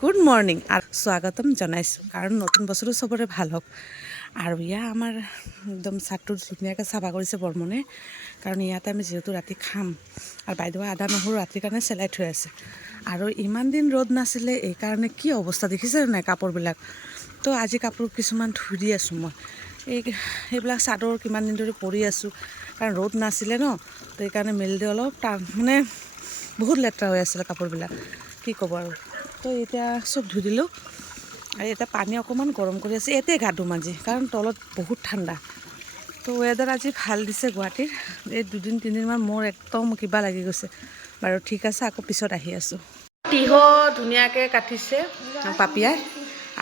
Good morning আৰু স্বাগতম জনাইছোঁ কাৰণ নতুন বছৰটো চবৰে ভাল হওক আৰু ইয়াত আমাৰ একদম চাটটো ধুনীয়াকৈ চাফা কৰিছে বৰ্মনে কাৰণ ইয়াতে আমি যিহেতু ৰাতি খাম আৰু বাইদেৱে আদা নহৰু ৰাতিৰ কাৰণে চেলাই থৈ আছে আৰু ইমান দিন ৰ'দ নাছিলে এইকাৰণে কি অৱস্থা দেখিছে নাই কাপোৰবিলাক তো আজি কাপোৰ কিছুমান ধুই দি আছোঁ মই এইবিলাক চাদৰ কিমান দিন ধৰি পৰি আছোঁ কাৰণ ৰ'দ নাছিলে ন তো সেইকাৰণে মেলিতে অলপ মানে বহুত লেতেৰা হৈ আছিলে কাপোৰবিলাক কি ক'ব আৰু তো এতিয়া চব ধুই দিলোঁ আৰু এতিয়া পানী অকণমান গৰম কৰি আছে ইয়াতে গা ধুম আজি কাৰণ তলত বহুত ঠাণ্ডা তো ৱেডাৰ আজি ভাল দিছে গুৱাহাটীৰ এই দুদিন তিনিদিনমান মোৰ একদম কিবা লাগি গৈছে বাৰু ঠিক আছে আকৌ পিছত আহি আছোঁ তিহ ধুনীয়াকৈ কাটিছে পাপিয়াই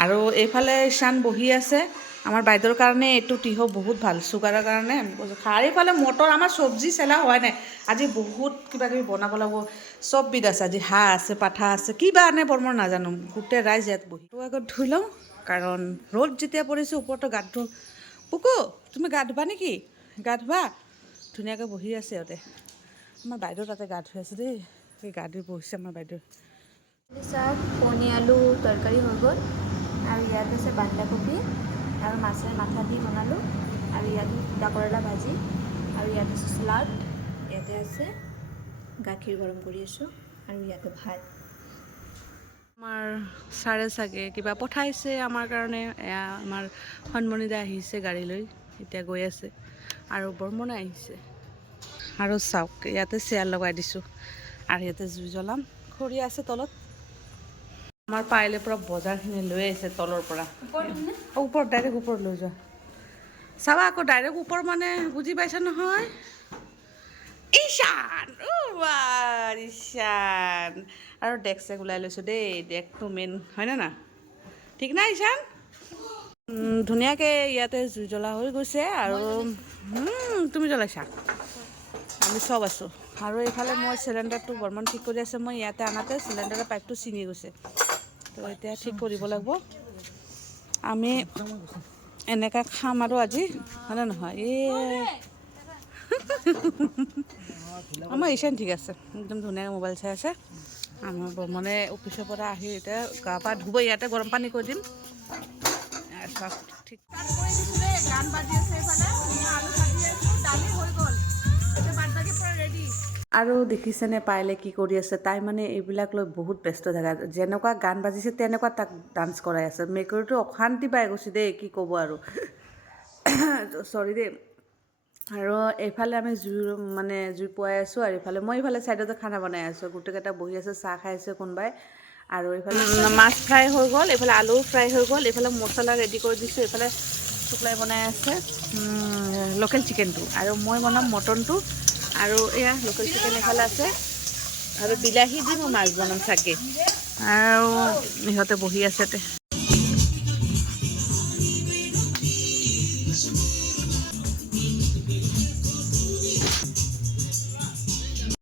আৰু এইফালে ঈশান বহি আছে আমাৰ বাইদেউৰ কাৰণে এইটো তিহ বহুত ভাল চুগাৰৰ কাৰণে আৰু এইফালে মটৰ আমাৰ চব্জি চেলা হোৱা নাই আজি বহুত কিবা কিবি বনাব লাগিব চব বিধ আছে আজি হাঁহ আছে পাঠা আছে কিবা আনে বৰ্মৰ নাজানো গোটেই ৰাইজ ইয়াত বহি তো আগত ধুই লওঁ কাৰণ ৰ'দ যেতিয়া পৰিছে ওপৰতো গা ধুওঁ পুকু তুমি গা ধুবা নেকি গা ধুবা ধুনীয়াকৈ বহি আছে সিহঁতে আমাৰ বাইদেউ তাতে গা ধুই আছে দেই সেই গা ধুই বহিছে আমাৰ বাইদেউ শাক কণী আলু তৰকাৰী হৈ গ'ল আৰু ইয়াত আছে বন্ধাকবি আৰু মাছেৰে মাথা দি বনালোঁ আৰু ইয়াত তিতা কেৰেলা ভাজি আৰু ইয়াত আছে চালাড ইয়াতে আছে গাখীৰ গৰম কৰি আছোঁ আৰু ইয়াতে ভাত আমাৰ ছাৰে চাগে কিবা পঠাইছে আমাৰ কাৰণে এয়া আমাৰ সন্মনিদা আহিছে গাড়ী লৈ এতিয়া গৈ আছে আৰু বৰ্মনে আহিছে আৰু চাওক ইয়াতে চেয়াৰ লগাই দিছোঁ আৰু ইয়াতে জুই জ্বলাম খৰি আছে তলত আমাৰ পাৰিলে পৰা বজাৰখিনি লৈ আহিছে তলৰ পৰা ওপৰত ডাইৰেক্ট ওপৰত লৈ যোৱা চাবা আকৌ ডাইৰেক্ট ওপৰ মানে বুজি পাইছা নহয় ঈশান ঈশান আৰু ডেক চেক ওলাই লৈছোঁ দেই ডেকটো মেইন হয়নে না ঠিক না ঈশান ধুনীয়াকৈ ইয়াতে জুই জ্বলা হৈ গৈছে আৰু তুমি জ্বলাইছা আমি চব আছোঁ আৰু এইফালে মই চিলিণ্ডাৰটো বৰ্মন ঠিক কৰি আছে মই ইয়াতে আনাতে চিলিণ্ডাৰৰ পাইপটো ছিঙি গৈছে তো এতিয়া ঠিক কৰিব লাগিব আমি এনেকৈ খাম আৰু আজি হয়নে নহয় এই আমাৰ ঈশান ঠিক আছে একদম ধুনীয়াকৈ মোবাইল চাই আছে আমাৰ বৰ্মনে অফিচৰ পৰা আহি এতিয়া গা পা ধুব ইয়াতে গৰম পানী কৰি দিম চব ঠিক গান বাজি আছে এইফালে আলু ভাজি আছোঁ দালি হৈ গ'ল এতিয়া বাদ বাকী পৰা ৰেডি আৰু দেখিছেনে পাইলে কি কৰি আছে তাই মানে এইবিলাক লৈ বহুত ব্যস্ত থাকে যেনেকুৱা গান বাজিছে তেনেকুৱা তাক ডান্স কৰাই আছে মেকুৰীটো অশান্তি পাই গৈছে দেই কি ক'ব আৰু চৰি দেই আৰু এইফালে আমি জুই পুৱাই আছোঁ আৰু মই এইফালে ছাইডতে খানা বনাই আছোঁ গোটেইকেইটা বহি আছে চাহ খাই আছে কোনোবাই আৰু এইফালে মাছ ফ্ৰাই হৈ গ'ল এইফালে আলু ফ্ৰাই হৈ গ'ল এইফালে মছলা ৰেডি কৰি দিছোঁ এইফালে শুকলাই বনাই আছে লোকেল চিকেনটো আৰু মই বনাম মটনটো আৰু এয়া লোকেল চিকেন এইফালে আছে আৰু বিলাহী দি মই মাছ বনাম চাগে আৰু ইহঁতে বহি আছে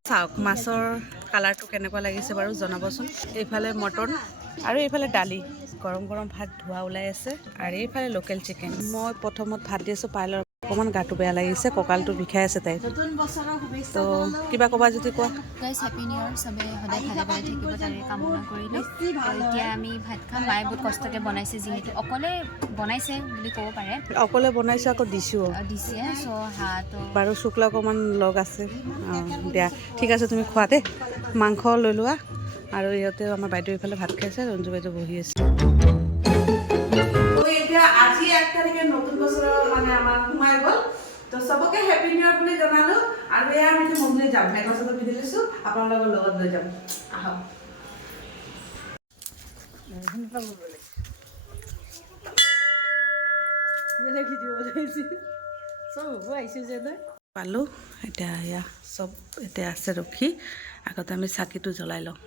চাওক মাছৰ কালাৰটো কেনেকুৱা লাগিছে বাৰু জনাবচোন এইফালে মটন আৰু এইফালে দালি গৰম গৰম ভাত ধোৱা ওলাই আছে আৰু এইফালে লোকেল চিকেন মই প্ৰথমত ভাত দি আছোঁ পাইলৰ অকণমান গাটো বেয়া লাগিছে কঁকালটো বিষাই আছে তাই তো কিবা ক'বা যদি কোৱা গাইজ হেপী নিউ ইয়েৰ চবে সদায় ভালে ভালে থাকিব তাৰে কামনা কৰিলোঁ এতিয়া আমি ভাত খাম মায়ে বহুত কষ্টকৈ বনাইছে যিহেতু অকলে বনাইছে বুলি ক'ব পাৰে অকলে বনাইছোঁ আকৌ দিছোঁ দিছে চ' হাঁহটো বাৰু শুক্লা অকণমান লগ আছে দিয়া ঠিক আছে তুমি খোৱা দেই মাংস লৈ লোৱা আৰু ইহঁতেও আমাৰ বাইদেউ এইফালে ভাত খাইছে ৰঞ্জু বাইদেউ বহি আছে এতিয়া আজি 1 তাৰিখে নতুন বছৰৰ মানে আমাৰ সোমাই গ'ল তো চবকে হেপী নিউ ইয়েৰ বুলি জনালোঁ আৰু এয়া আমি মন্দিৰ যাম মেঘৰ চাদৰ পিন্ধি লৈছোঁ আপোনালোকৰ লগত লৈ যাম আহক পালোঁ এতিয়া এয়া চব এতিয়া আছে ৰখি আগতে আমি চাকিটো জ্বলাই লওঁ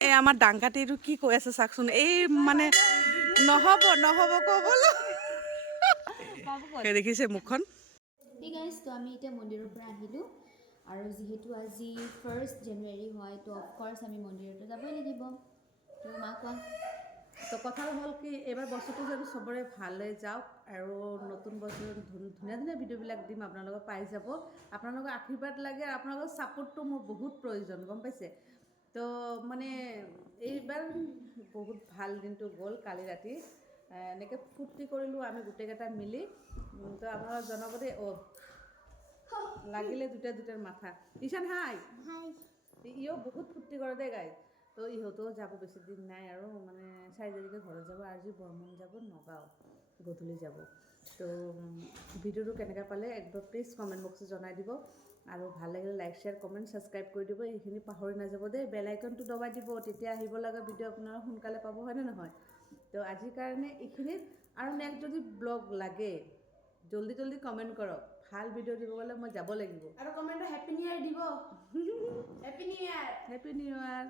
এই আমাৰ ডাংকাটিটো কি কৈ আছে চাওকচোন এই মানে নহ'ব ক'বলৈ দেখিছে মুখখন ঠিক আছে তো আমি এতিয়া মন্দিৰৰ পৰা আহিলোঁ আৰু যিহেতু আজি 1 জানুৱাৰী হয় তো অফক'ৰ্ছ আমি মন্দিৰতো যাবই লাগিব তো মা কোৱা তো কথা হ'ল কি এইবাৰ বছৰটো যেন চবৰে ভালে যাওক আৰু নতুন বছৰত ধুনীয়া ধুনীয়া ভিডিঅ'বিলাক দিম, আপোনালোকে পাই যাব। আপোনালোকৰ আশীৰ্বাদ লাগে আৰু আপোনালোকৰ ছাপোৰ্টটো মোৰ বহুত প্ৰয়োজন, গম পাইছে। তো মানে এইবাৰ বহুত ভাল দিনটো গ'ল, কালি ৰাতি এনেকৈ ফূৰ্তি কৰিলোঁ আমি গোটেইকেইটা মিলি। তো আপোনালোক জনাব দেই। লাগিলে দুটাৰ মাথা। ঈশান হাই ইও বহুত ফূৰ্তি কৰে দেই গাই। তো ইহঁতেও যাব, বেছি দিন নাই আৰু মানে 4 তাৰিখে ঘৰত যাব। আজি বৰ্মন যাব, নগাঁও গধূলি যাব। তো ভিডিঅ'টো কেনেকৈ পালে একদম প্লিজ কমেণ্ট বক্সত জনাই দিব। আৰু ভাল লাগিলে লাইক শ্বেয়াৰ কমেণ্ট ছাবস্ক্ৰাইব কৰি দিব, এইখিনি পাহৰি নাযাব দেই। বেল আইকনটো দবাই দিব, তেতিয়া আহিব লগা ভিডিঅ' আপোনারা সোনকালে পাব, হয়নে নহয়। তো আজিৰ কাৰণে এইখিনিত। আৰু নেক্সট যদি ব্লগ লাগে জলদি জলদি কমেণ্ট কৰক, ভাল ভিডিঅ' দিব গ'লে মই যাব লাগিব। আৰু কমেণ্টত হেপী নিউ ইয়াৰ দিব। হেপী নিউ ইয়াৰ। হেপী নিউ ইয়াৰ।